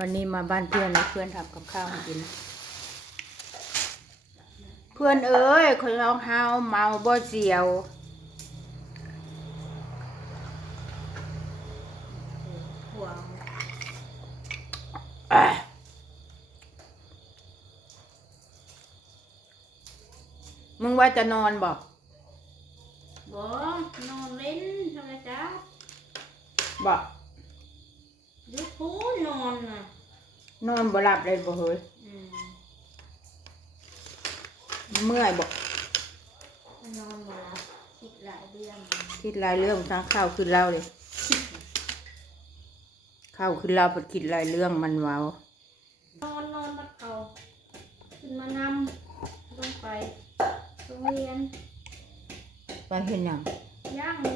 วันนี้มาบ้านเพื่อนนะเพื่อนทำกับข้าวให้กิน เพื่อนเอ้ยคนร้องเฮาเมาบ่เสียวห่วงอะมึงว่าจะนอนบอกบ่นอนเล่นทำไมจ๊ะบอก ยุคพูนอนน่ะนอนบ่หลับเลยบ่เฮ้ยอืมเมื่อยบอกนอนมาละคิดหลายเรื่องคิดหลายเรื่องทั้งข้าวขึ้นเล่าเลยข้าวขึ้นเล่าปดคิดหลายเรื่องมันเว้านอนนอนบัดเขาขึ้นมานำลงไปโรงเรียนไปเห็นหยังย่างหมู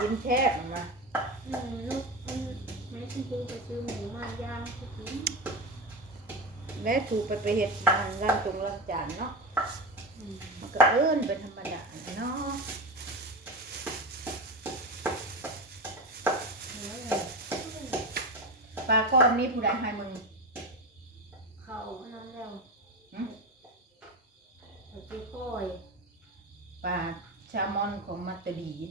กินแทบมันมาอืมลูกมัน แม่คุณครูไปซื้อหมูมาย่างก็กินแม่ถูกไปไปเห็ดงานร่างตรงร่างจานเนาะอืมมันก็เอิ้นเป็นธรรมดาเนาะเนื้อเลยปลาก้อนนี้ผู้ใดให้มึง เขาอันนั้นแล้วหึเขาจีค่อยปลาแซลมอนของมัตตดีน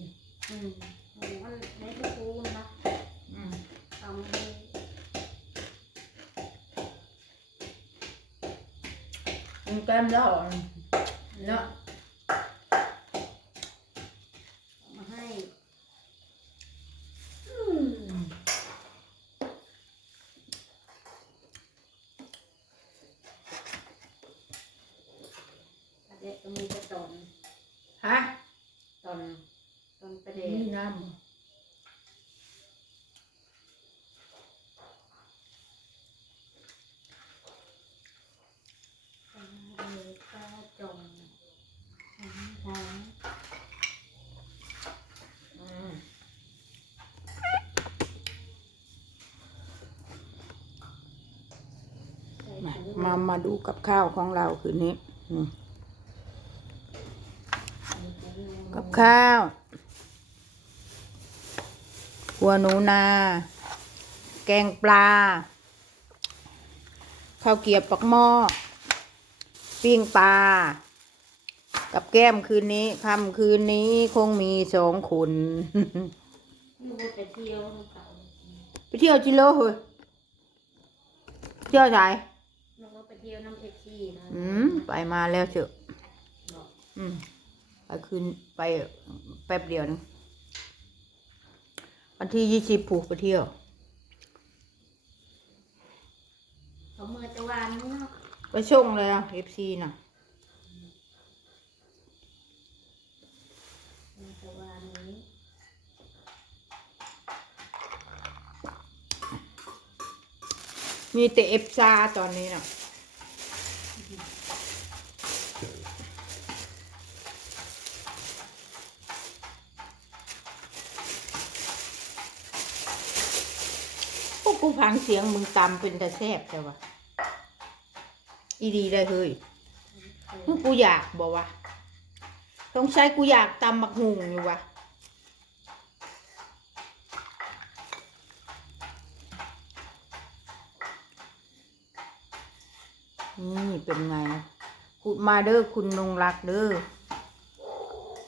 อืมหมูมันแม่คุณครูนะ อืม ทำให้ มึงแก้มแล้วเนาะเอามาให้อืมเด็กก็มีแต่ตอนฮะตอนตอนประเด็นี่นน้ตอนเด็กก็จมทั้งทั้งำอืม ใส่ มาถุงมามาดูกับข้าวของเราคืนนี้อืมใส่ถุงกับข้าวหัวหนูนา แกงปลา ข้าวเกรียบปักหม้อ ปิ้งปลา กับแก้มคืนนี้ค่ำคืนนี้คงมีสองคนนี่ว่าไปเที่ยวน้ำเขาไปเที่ยวจิโร่เฮ้ยเที่ยวไหนนึกว่าไปเที่ยวน้ำเอฟซีนะอืมไปมาแล้วเถอะบอกอืมไปคืนไปแป๊บเดียวนึงวันที่ยี่สิบผูกไปเที่ยวเขาเมื่อตะวันเนาะไปส่งเลยเอฟซีน่ะเมื่อตะวันนี้มีแต่เอฟซาตอนนี้น่ะ กูฟังเสียงมึงตำเป็นแต่แซ่บแต่ว่าอีดีได้เฮ้ยพวกกูอยากบอกว่าต้องใช้กูอยากตำบักหุงอยู่วะนี่เป็นไงคุณมาเด้อคุณนงรักเด้อ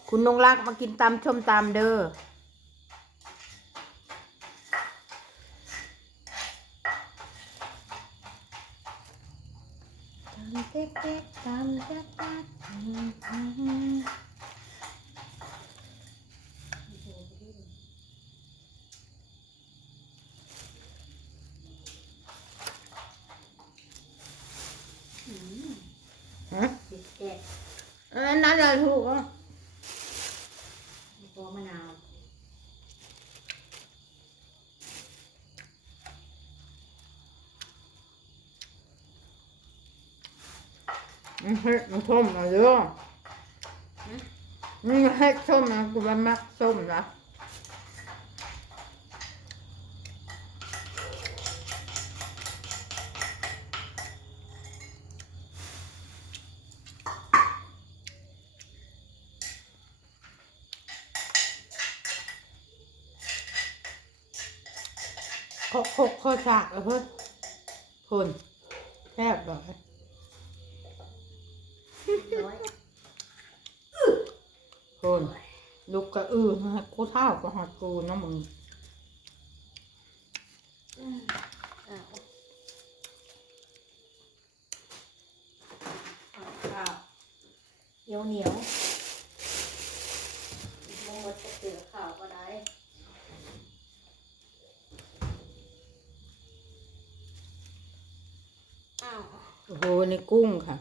คุณนงรักมากินตำชมตำเด้อ ตำเต๊กเต๊กตำเต๊กเต๊กฮะ ติดแกะอันนั้นเลยถูกอะพอมะนาวมันเห็ดมันส้มมาเยอะนี่เห็ดส้มนะกูมันมักส้มนะ ขอคกข้อฉากเออเฮ้ยคนแซ่บเลยร้อยคนลูกกระอือฮะกูเท่าก็หอดกูเนาะมึงอืมอ้าวอ้าวข้าวเหนียวเหนียวมงมดจะเสือข้าวก็ได้อ้าว โอ้โหนี่ กุ้งค่ะ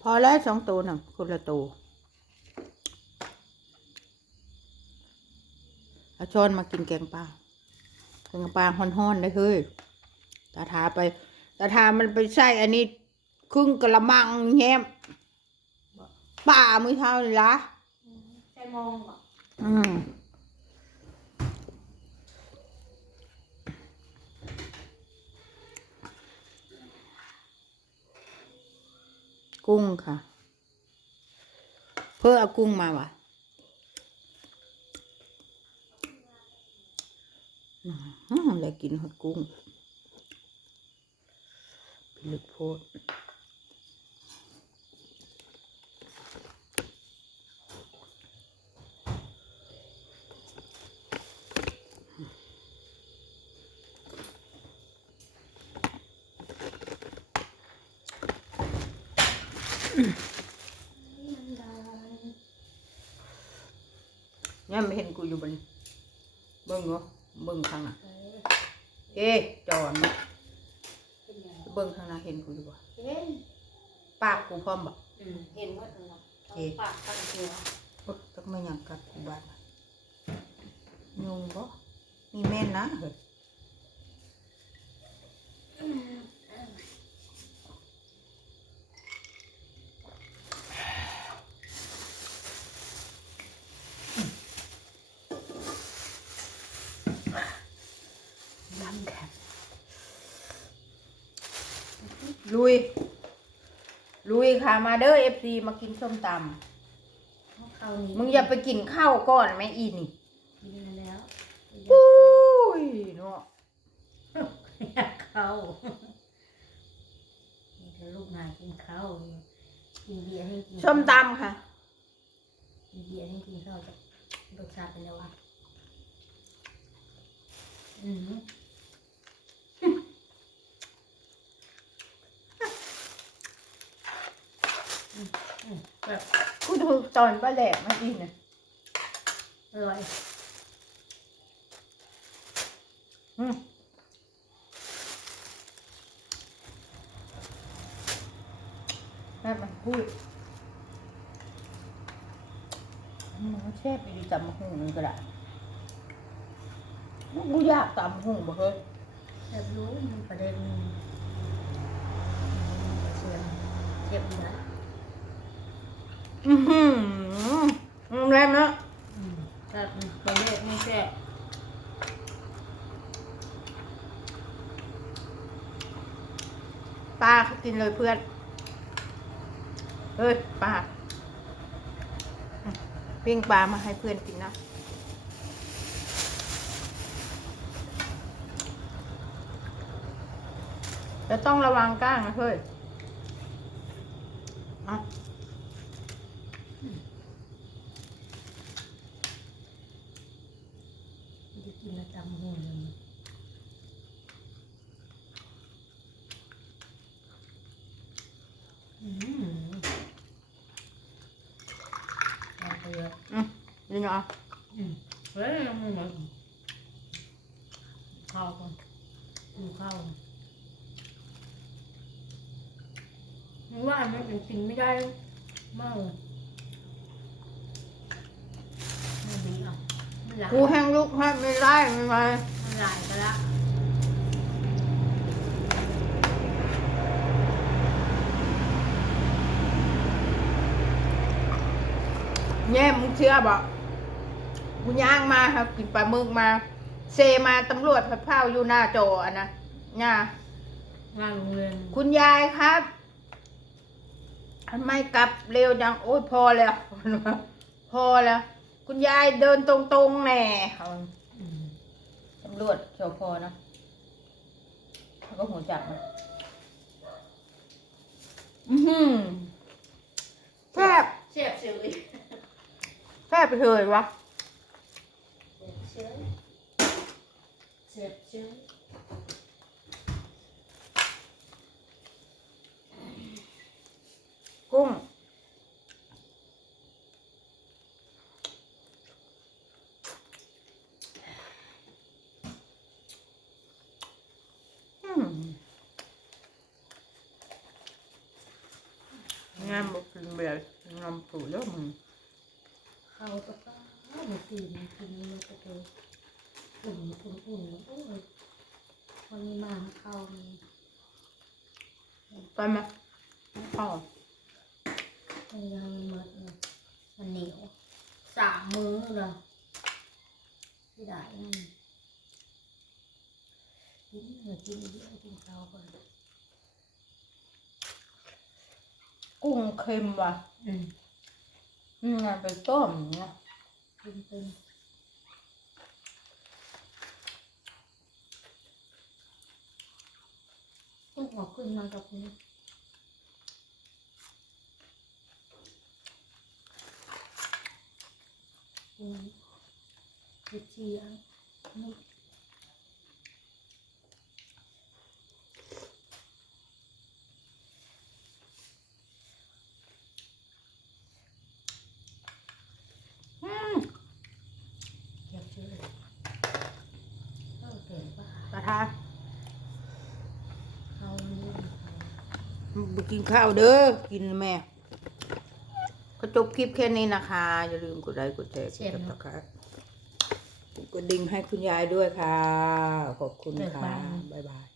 พอแล้วสองตัวน่ะคนละตัวเอาช้อนมากินแกงปลาแกงปลาฮ้อนๆได้เฮ้ยตาทาไปตาทามันไปใส่อันนี้ครึ่งกะละมังแง้มป่ามือเท้าเลยละอืมใส่มองเหรออืม กุ้งค่ะ เพื่อเอากุ้งมาวะอืมเลยกินหอดกุ้งพิลึกโพด มันได้ เนี่ยไม่เห็นกู อยู่บนเบิ้งเหรอเบิ้งข้างหน้าเออเอ๊ะจอนเป็นไงเบิ้งข้างหน้าเห็นกูอยู่บ่เห็นปากกูพร้อมบ่อืมเห็นหมดเลยเนาะเอ๊ะปากตั้งเกลือโอ๊ยต้องมาหยังกัดกูบ้านน่ะยุงบ่มีแม่นนะเฮ้ยอืมเออ ดำแข็ง ลุย ลุยค่ะมาเด้อเอฟซีมากินส้มตเอาเข้านี้ำมึงอย่าไปกินข้าวก่อนแม่อีนี่กินมาแล้วปุ้ยเนาะอยากเข้านี่ถ้าลูกนายกินข้าวกินเบียร์ให้กินส้มตำค่ะ กินเบียร์ให้กินข้าวจะรสชาติเป็นไงวะอืมอืมอืมแบบ กูดู ตอนป้าแหลกเมื่อกี้เนี่ยอร่อย อืมแม่มันพูดมันแซ่บดีตำมะฮุ่งนึงก็ได้กูอยากตำมะฮุ่งบ่เฮ้ยแต่รู้มันประเด็นเสียงเจ็บนะอือหืออืมแรงเนาะ อืมแต่ประเด็นไม่แซ่บ ปลาเขา กินเลยเพื่อนเฮ้ยปลาปิ้งปลามาให้เพื่อนกินนะจะต้องระวังก้างนะเฮ้ยเอาจะกินแล้วจำหูเลยอืมเอาไปเลย อืม นี่นะอืมเฮ้ยยังไม่หมดข้าวก่อนดูข้าวไม่ว่ามันเป็นกินไม่ได้มาไม่ดีอะมันหลายกูแห้งลุกให้ไม่ได้ไม่ไหวมันหลายไปละแย่มึงเชื่อบอก กูย่างมาครับกินปลาหมึกมา เซมาตำรวจพัดเผาอยู่หน้าจออะนะเนี่ยงานโรงเรียนคุณยายครับทำไมกลับเร็วจังโอ้ยพอแล้ว พอแล้ว คุณยายเดินตรงๆแน่อืมำรวจชพเนาะแล้วก็หัวจักนะอือหือแทบเจ็บเฉยแทบไปเลยวะ เจ็บ เฉยเจ็บเฉย กุ้ง อืมงานบอกกินเบียร์งานปูแล้วมึง เขาก็ป้าเมื่อคืนคืนนี้มันก็เจออุ่นอุ่นอุ่นโอ้ยวันนี้มาเข้ามี ไปไหมเข้ามันยังมันหมดเลยมันเหนียวสามมื้อเลยที่ได้นั่นกินเมื่อกินเยอะกินข้าวก่อนกุ้งเค็มว่ะอืมนี่ไงไปต้มเนาะกินเป็นต้องออกขึ้นมากับนี้อืม เจ็ดเชียงนี่อืมเจ็บเชียงเข้าเก่งป่ะตาทานเขามันยุ่งเขาไปกินข้าวเด้อ กินแม่ก็จบคลิปแค่นี้นะคะ อย่าลืมกดไลค์กดแชร์กดติดตาม กดดิ่งให้คุณยายด้วยค่ะ ขอบคุณค่ะ บ๊ายบาย